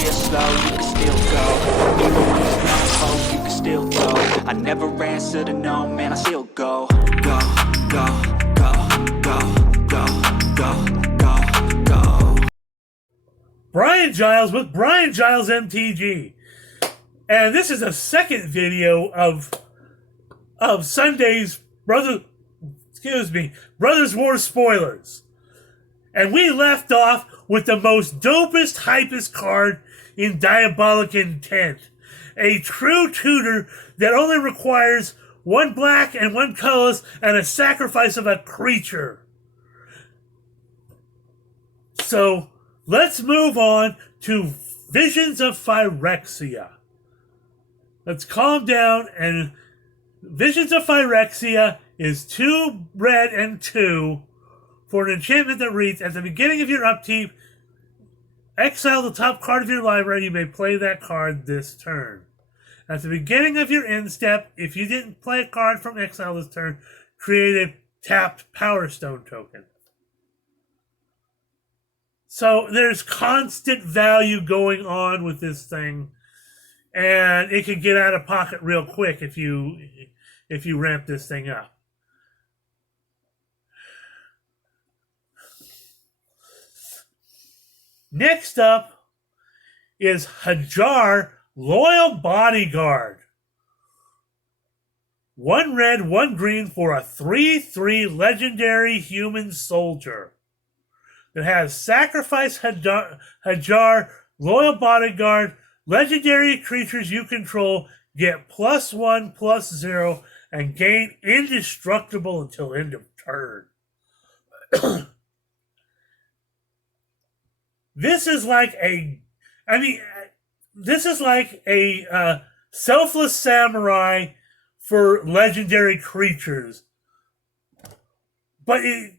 feel slow, you can still go. Even when there's no hope, you can still go. I never answer to no, man, I still go. Go, go, go, go, go, go, go, go. Brian Giles with Brian Giles MTG. And this is a second video of Sunday's Brothers War spoilers. And we left off with the most dopest, hypest card in Diabolic Intent. A true tutor that only requires one black and one colorless and a sacrifice of a creature. So let's move on to Visions of Phyrexia. Let's calm down, and Visions of Phyrexia is 2 red and 2 for an enchantment that reads, at the beginning of your upkeep, exile the top card of your library. You may play that card this turn. At the beginning of your end step, if you didn't play a card from exile this turn, create a tapped Power Stone token. So there's constant value going on with this thing, and it can get out of pocket real quick if you ramp this thing up. Next up is Hajar, Loyal Bodyguard. 1 red, 1 green for a 3/3 legendary human soldier that has Sacrifice Hajar, Loyal Bodyguard. Legendary creatures you control get +1/+0 and gain indestructible until end of turn. This is like a selfless samurai for legendary creatures. But in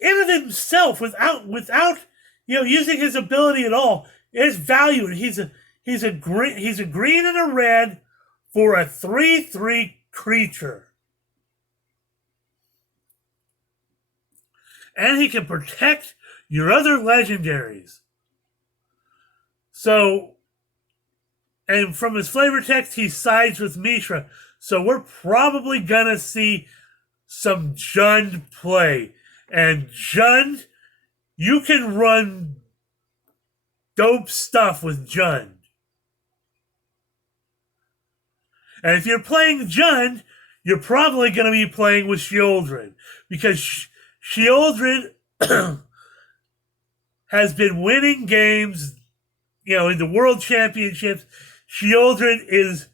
and of himself, without using his ability at all, there's value. He's a green and a red for a 3/3 creature. And he can protect your other legendaries. So, and from his flavor text, he sides with Mishra. So we're probably going to see some Jund play. And Jund, you can run dope stuff with Jund. And if you're playing Jund, you're probably going to be playing with Sheoldred. Because Sheoldred has been winning games, in the World Championships. Sheoldred is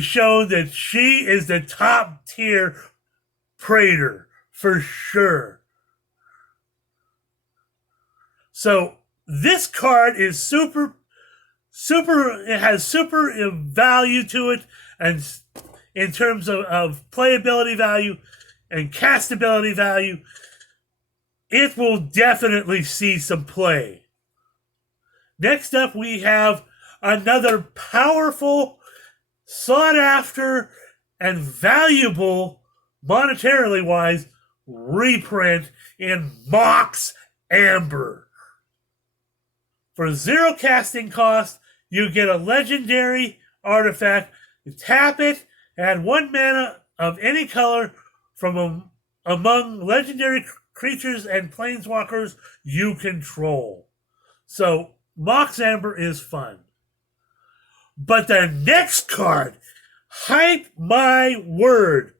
shown that she is the top tier praetor for sure. So this card is super, it has super value to it, and in terms of playability value and castability value, it will definitely see some play. Next up, we have another powerful, sought after, and valuable, monetarily wise, reprint in Mox Amber. For 0 casting cost, you get a legendary artifact. You tap it, add 1 mana of any color from among legendary creatures and planeswalkers you control. So Mox Amber is fun. But the next card, hype my word.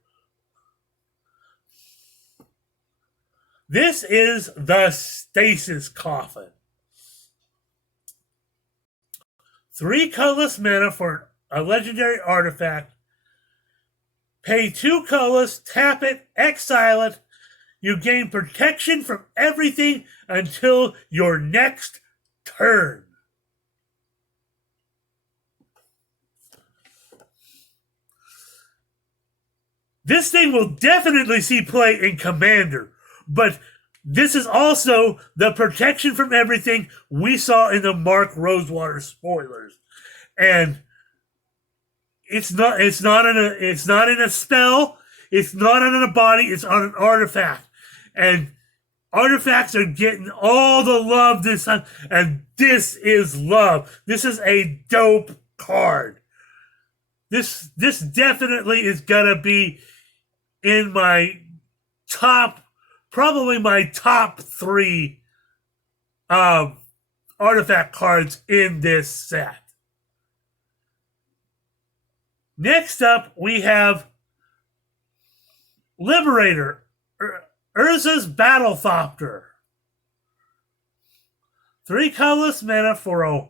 This is the Stasis Coffin. 3 colorless mana for a legendary artifact. Pay 2 colorless, tap it, exile it. You gain protection from everything until your next turn. This thing will definitely see play in Commander, but this is also the protection from everything we saw in the Mark Rosewater spoilers. And it's not in a spell, it's not on a body, it's on an artifact. And artifacts are getting all the love this time, and this is love. This is a dope card. This definitely is gonna be in my probably my top 3 artifact cards in this set. Next up, we have Liberator, Urza's Battlethopter. 3 colorless mana for a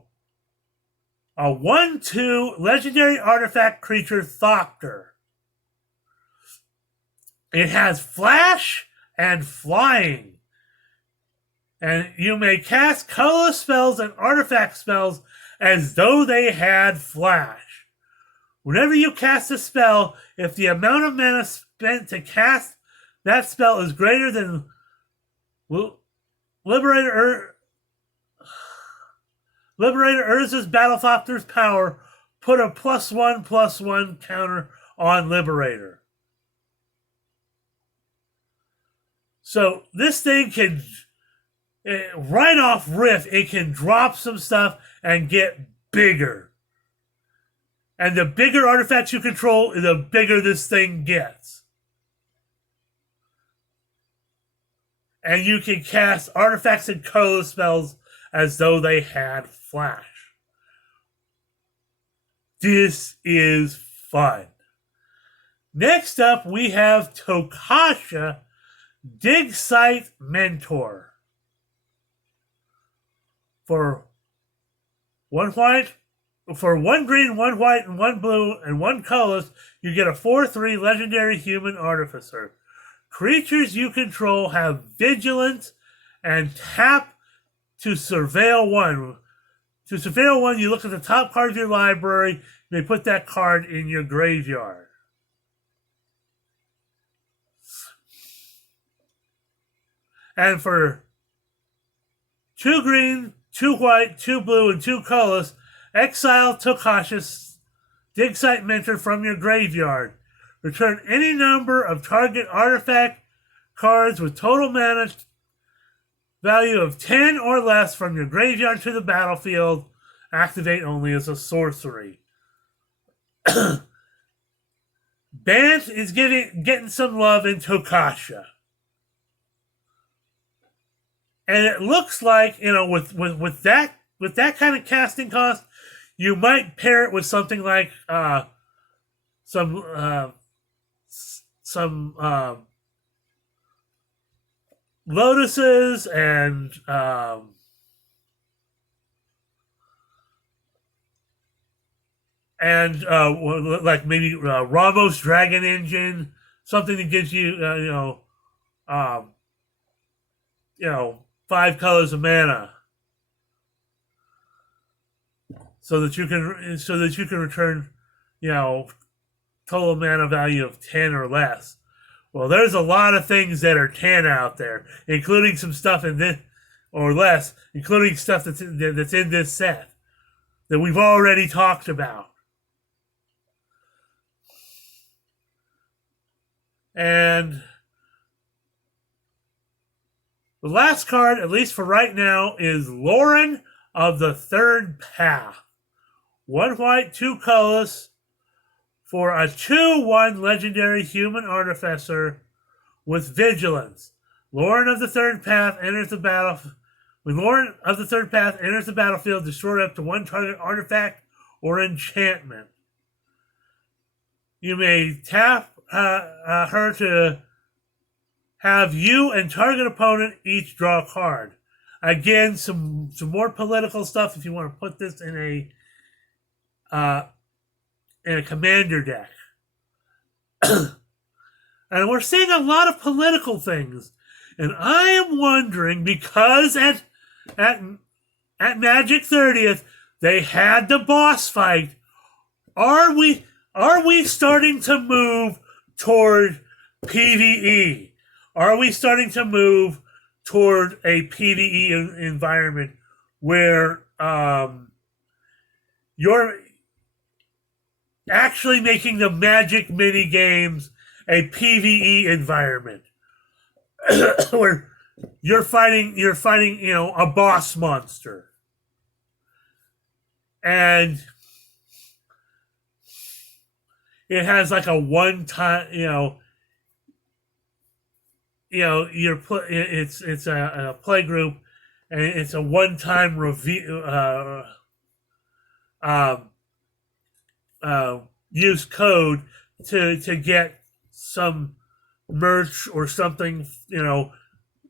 1/2 legendary artifact creature Thopter. It has flash and flying. And you may cast colorless spells and artifact spells as though they had flash. Whenever you cast a spell, if the amount of mana spent to cast that spell is greater than Liberator Urza's Battlethopter's power, put a +1/+1 counter on Liberator. So this thing can, right off riff, it can drop some stuff and get bigger. And the bigger artifacts you control, the bigger this thing gets. And you can cast artifacts and colorless spells as though they had flash. This is fun. Next up, we have Tokasha, Dig Site Mentor. For 1 white, for 1 green, 1 white, and 1 blue, and 1 colorless, you get a 4/3 legendary human artificer. Creatures you control have vigilance and tap to surveil 1. To surveil 1, you look at the top card of your library, you may put that card in your graveyard. And for 2 green, 2 white, 2 blue, and 2 colorless, exile Tokasha's Dig Site Mentor from your graveyard. Return any number of target artifact cards with total mana value of 10 or less from your graveyard to the battlefield. Activate only as a sorcery. Bant is getting some love in Tokasha. And it looks like, with that kind of casting cost, you might pair it with something like some lotuses and like maybe Ramos Dragon Engine, something that gives you 5 colors of mana, so that you can return total mana value of 10 or less. Well, there's a lot of things that are 10 out there, including some stuff in this, or less, including stuff that's in this set that we've already talked about. And the last card, at least for right now, is Lauren of the Third Path. 1 white, 2 colorless, for a 2/1 legendary human artificer with vigilance. Lauren of the Third Path enters the battle. When Lauren of the Third Path enters the battlefield, destroy up to 1 target artifact or enchantment. You may tap her to have you and target opponent each draw a card. Again, some more political stuff if you want to put this in a commander deck. And we're seeing a lot of political things. And I am wondering, because at Magic 30th, they had the boss fight. Are we starting to move toward PvE? Are we starting to move toward a PvE environment where you're actually making the Magic mini games a PvE environment? Where you're fighting, a boss monster. And it has like a one time, it's a play group, and it's a one time review use code to get some merch or something,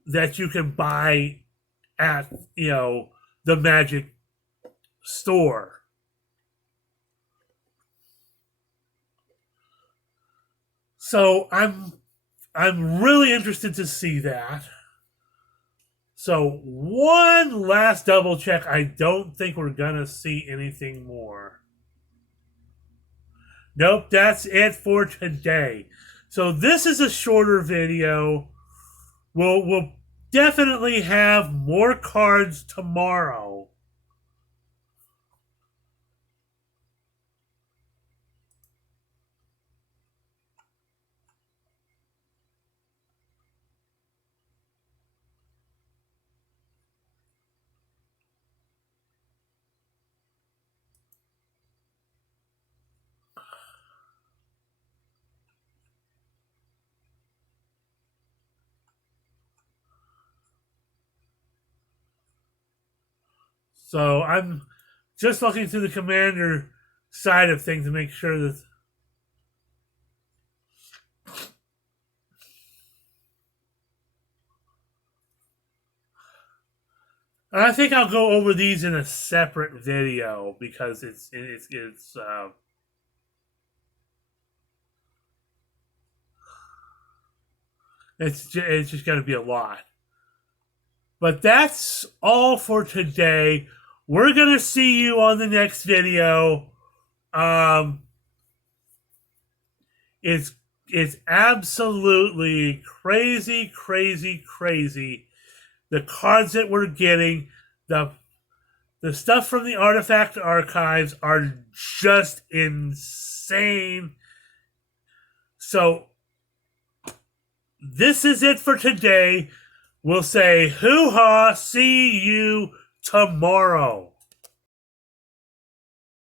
that you can buy at, the Magic store. So I'm really interested to see that. So one last double check. I don't think we're gonna see anything more. Nope, that's it for today. So this is a shorter video. We'll definitely have more cards tomorrow. So I'm just looking through the commander side of things to make sure that. And I think I'll go over these in a separate video because it's just going to be a lot. But that's all for today. We're going to see you on the next video. It's absolutely crazy, crazy, crazy. The cards that we're getting, the stuff from the Artifact Archives are just insane. So this is it for today. We'll say hoo-ha, see you tomorrow.